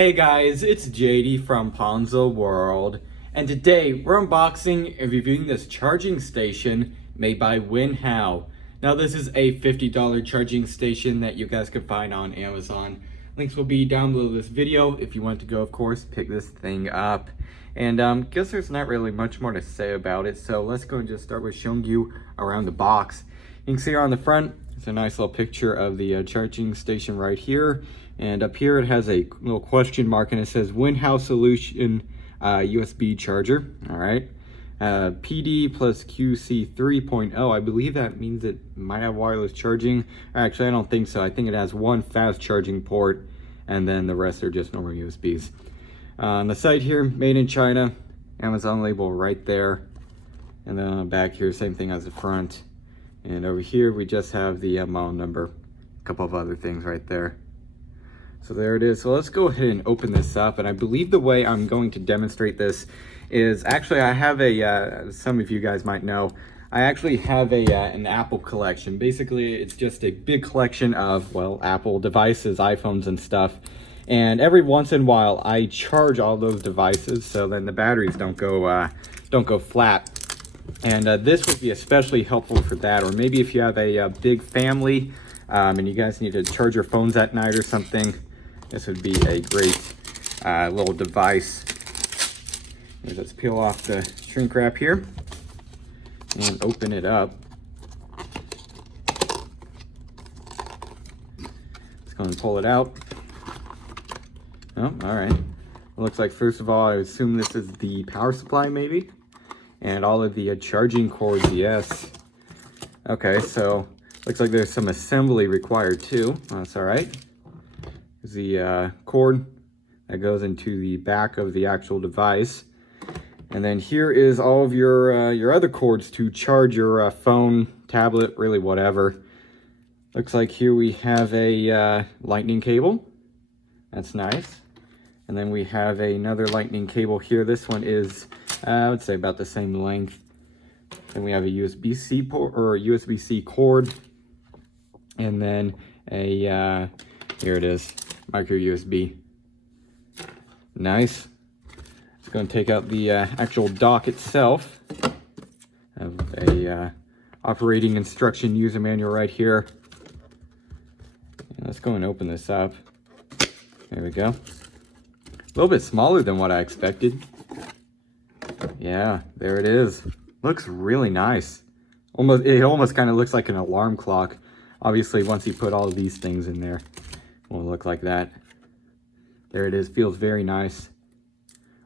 Hey guys, it's JD from Ponzo World, and today we're unboxing and reviewing this charging station made by WinHow. Now this is a $50 charging station that you guys can find on Amazon. Links will be down below this video if you want to go, of course, pick this thing up. And guess there's not really much more to say about it, so let's go and just start with showing you around the box. You can see here on the front, it's a nice little picture of the charging station right here. And up here it has a little question mark and it says WinHow Solution USB charger. All right. PD plus QC 3.0. I believe that means it might have wireless charging. Actually, I don't think so. I think it has one fast charging port and then the rest are just normal USBs. On the side here, made in China, Amazon label right there. And then on the back here, same thing as the front. And over here, we just have the model number, a couple of other things right there. So there it is. So let's go ahead and open this up. And I believe the way I'm going to demonstrate this is actually I have a, some of you guys might know, I actually have an Apple collection. Basically, it's just a big collection of, well, Apple devices, iPhones and stuff. And every once in a while, I charge all those devices so then the batteries don't go flat. And this would be especially helpful for that. Or maybe if you have a big family and you guys need to charge your phones at night or something, this would be a great little device. Let's peel off the shrink wrap here and open it up. Let's go and pull it out. Oh, all right. It looks like, first of all, I assume this is the power supply maybe. And all of the charging cords, yes. Okay, so looks like there's some assembly required too. That's all right. There's the cord that goes into the back of the actual device. And then here is all of your other cords to charge your phone, tablet, really whatever. Looks like here we have a lightning cable. That's nice. And then we have another lightning cable here. This one is, I would say, about the same length. Then we have a USB-C port or a USB-C cord. And then a, here it is, micro USB. Nice. Let's go and take out the actual dock itself. I have a operating instruction user manual right here. And let's go and open this up. There we go. A little bit smaller than what I expected. Yeah, there it is. Looks really nice. It almost kind of looks like an alarm clock. Obviously, once you put all of these things in there, it will look like that. There it is. Feels very nice.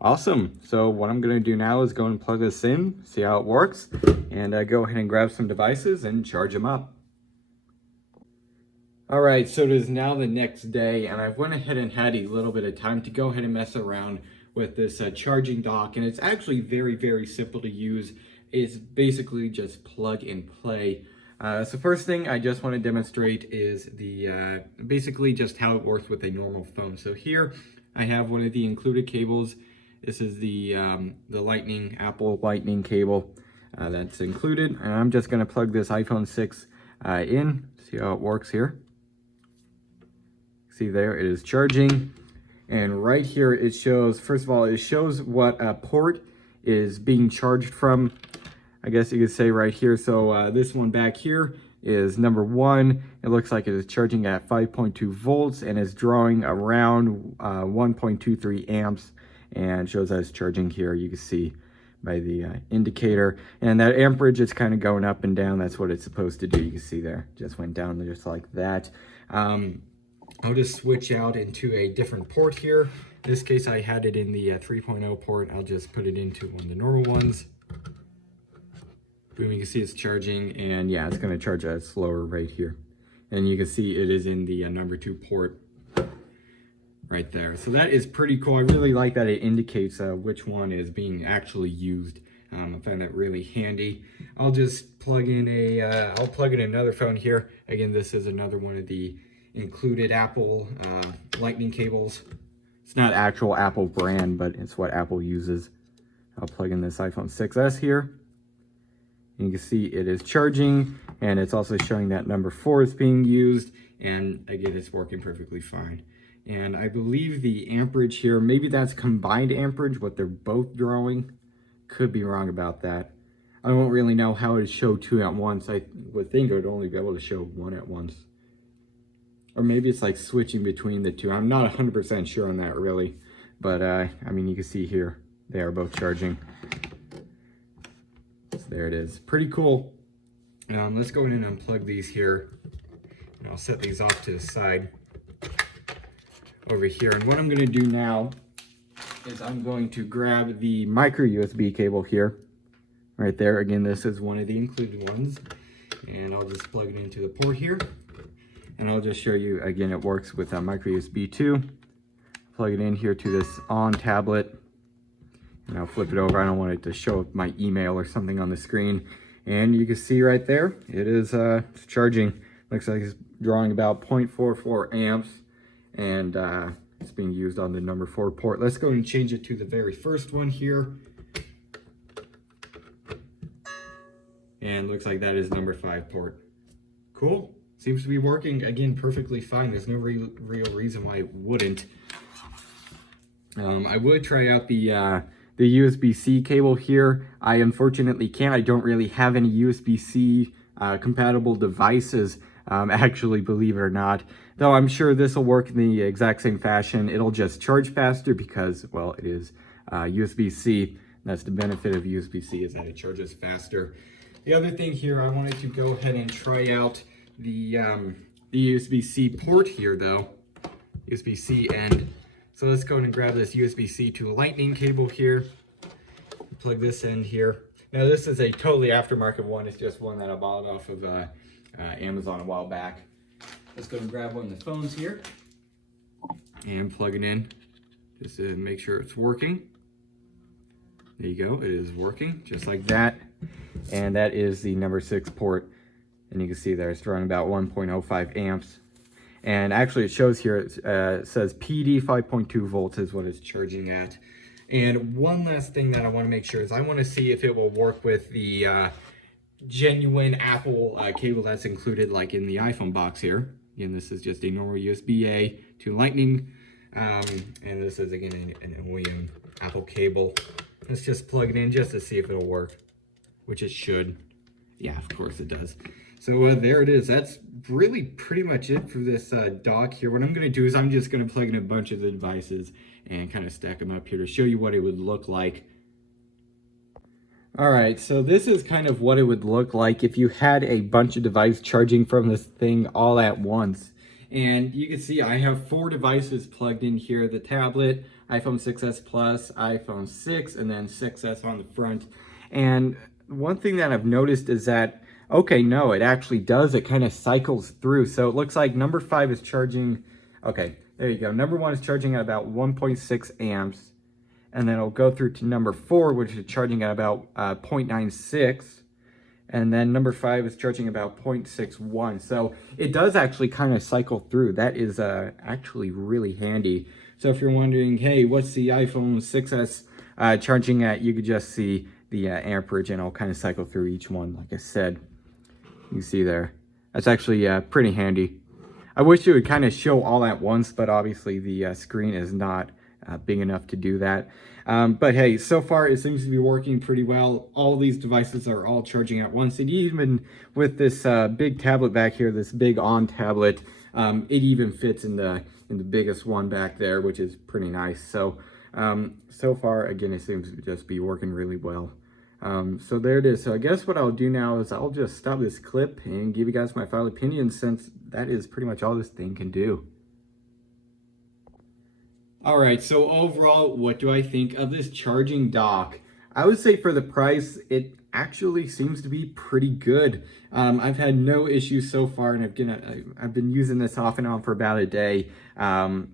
Awesome. So what I'm going to do now is go and plug this in, see how it works, and go ahead and grab some devices and charge them up. All right, so it is now the next day, and I've went ahead and had a little bit of time to go ahead and mess around with this charging dock, and it's actually very, very simple to use. It's basically just plug and play. So first thing I just want to demonstrate is the basically just how it works with a normal phone. So here I have one of the included cables. This is the Lightning, Apple Lightning cable that's included, and I'm just going to plug this iPhone 6 in, see how it works here. See there, it is charging. And right here it shows, first of all, it shows what port is being charged from. I guess you could say right here. So this one back here is number 1. It looks like it is charging at 5.2 volts and is drawing around 1.23 amps and shows that it's charging here. You can see by the indicator. And that amperage is kind of going up and down. That's what it's supposed to do. You can see there, just went down just like that. I'll just switch out into a different port here. In this case, I had it in the 3.0 port. I'll just put it into one of the normal ones. Boom, you can see it's charging, and yeah, it's going to charge at a slower rate here. And you can see it is in the number 2 port right there. So that is pretty cool. I really like that it indicates which one is being actually used. I find that really handy. I'll just plug in I'll plug in another phone here. Again, this is another one of the included Apple lightning cables. It's not actual Apple brand, but it's what Apple uses. I'll plug in this iPhone 6s here. And you can see it is charging, and it's also showing that number 4 is being used. And again, it's working perfectly fine. And I believe the amperage here, maybe that's combined amperage, what they're both drawing. Could be wrong about that. I don't really know how it would show two at once. I would think it would only be able to show one at once. Or maybe it's like switching between the two. I'm not 100% sure on that really. But I mean, you can see here, they are both charging. So there it is. Pretty cool. Let's go in and unplug these here. And I'll set these off to the side over here. And what I'm going to do now is I'm going to grab the micro USB cable here. Right there. Again, this is one of the included ones. And I'll just plug it into the port here. And I'll just show you, again, it works with a micro USB 2. Plug it in here to this on tablet. And I'll flip it over. I don't want it to show up my email or something on the screen. And you can see right there, it is it's charging. Looks like it's drawing about 0.44 amps. And it's being used on the number 4 port. Let's go and change it to the very first one here. And looks like that is number 5 port. Cool. Seems to be working, again, perfectly fine. There's no real reason why it wouldn't. I would try out the USB-C cable here. I unfortunately can't. I don't really have any USB-C compatible devices, actually, believe it or not. Though I'm sure this will work in the exact same fashion. It'll just charge faster because, well, it is USB-C. That's the benefit of USB-C, is that it charges faster. The other thing here, I wanted to go ahead and try out the USB-C port here, though. USB-C end. So let's go ahead and grab this USB-C to Lightning cable here. Plug this in here. Now this is a totally aftermarket one. It's just one that I bought off of Amazon a while back. Let's go and grab one of the phones here and plug it in just to make sure it's working. There you go. It is working just like that. And that is the number 6 port. And you can see there it's drawing about 1.05 amps. And actually it shows here, it says PD 5.2 volts is what it's charging at. And one last thing that I want to make sure is I want to see if it will work with the genuine Apple cable that's included, like in the iPhone box here. Again, this is just a normal USB-A to Lightning. And this is, again, an OEM Apple cable. Let's just plug it in just to see if it'll work, which it should. Yeah, of course it does. So there it is. That's really pretty much it for this dock here. What I'm going to do is I'm just going to plug in a bunch of the devices and kind of stack them up here to show you what it would look like. All right, so this is kind of what it would look like if you had a bunch of devices charging from this thing all at once. And you can see I have 4 devices plugged in here: the tablet, iPhone 6s Plus, iPhone 6, and then 6s on the front. And one thing that I've noticed is that, okay, no, it actually does. It kind of cycles through. So it looks like number 5 is charging, okay, there you go. Number 1 is charging at about 1.6 amps. And then it'll go through to number 4, which is charging at about 0.96. And then number 5 is charging about 0.61. So it does actually kind of cycle through. That is actually really handy. So if you're wondering, hey, what's the iPhone 6s charging at, you could just see the amperage and it'll kind of cycle through each one, like I said. You see there. That's actually pretty handy. I wish it would kind of show all at once, but obviously the screen is not big enough to do that. But hey, so far it seems to be working pretty well. All these devices are all charging at once. And even with this big tablet back here, this big on tablet, it even fits in the biggest one back there, which is pretty nice. So so far, again, it seems to just be working really well. So there it is. So I guess what I'll do now is I'll just stop this clip and give you guys my final opinion, since that is pretty much all this thing can do. All right, so overall, what do I think of this charging dock? I would say for the price, it actually seems to be pretty good. I've had no issues so far, and I've been using this off and on for about a day.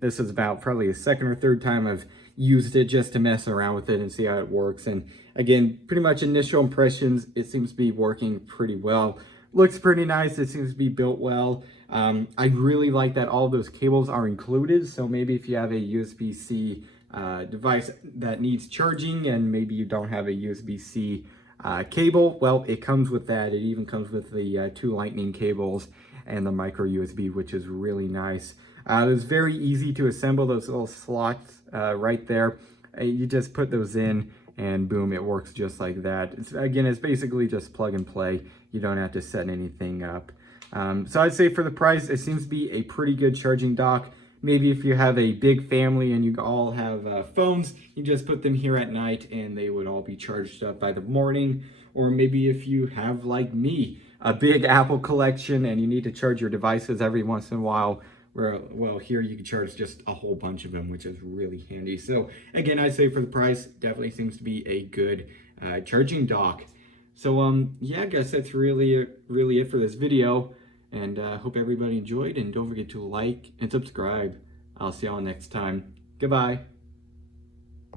This is about probably the 2nd or 3rd time I've used it just to mess around with it and see how it works. And again, pretty much initial impressions, it seems to be working pretty well. Looks pretty nice. It seems to be built well. I really like that all of those cables are included. So maybe if you have a USB-C device that needs charging and maybe you don't have a USB-C cable, well, it comes with that. It even comes with the 2 Lightning cables. and the micro USB, which is really nice. It was very easy to assemble those little slots right there. You just put those in and boom, it works just like that. It's basically just plug and play. You don't have to set anything up. So I'd say for the price, it seems to be a pretty good charging dock. Maybe if you have a big family and you all have phones, you just put them here at night and they would all be charged up by the morning. Or maybe if you have, like me, a big Apple collection and you need to charge your devices every once in a while, well, here you can charge just a whole bunch of them, which is really handy. So again, I'd say for the price, definitely seems to be a good charging dock. So yeah, I guess that's really it for this video. And hope everybody enjoyed, and don't forget to like and subscribe. I'll see y'all next time. Goodbye.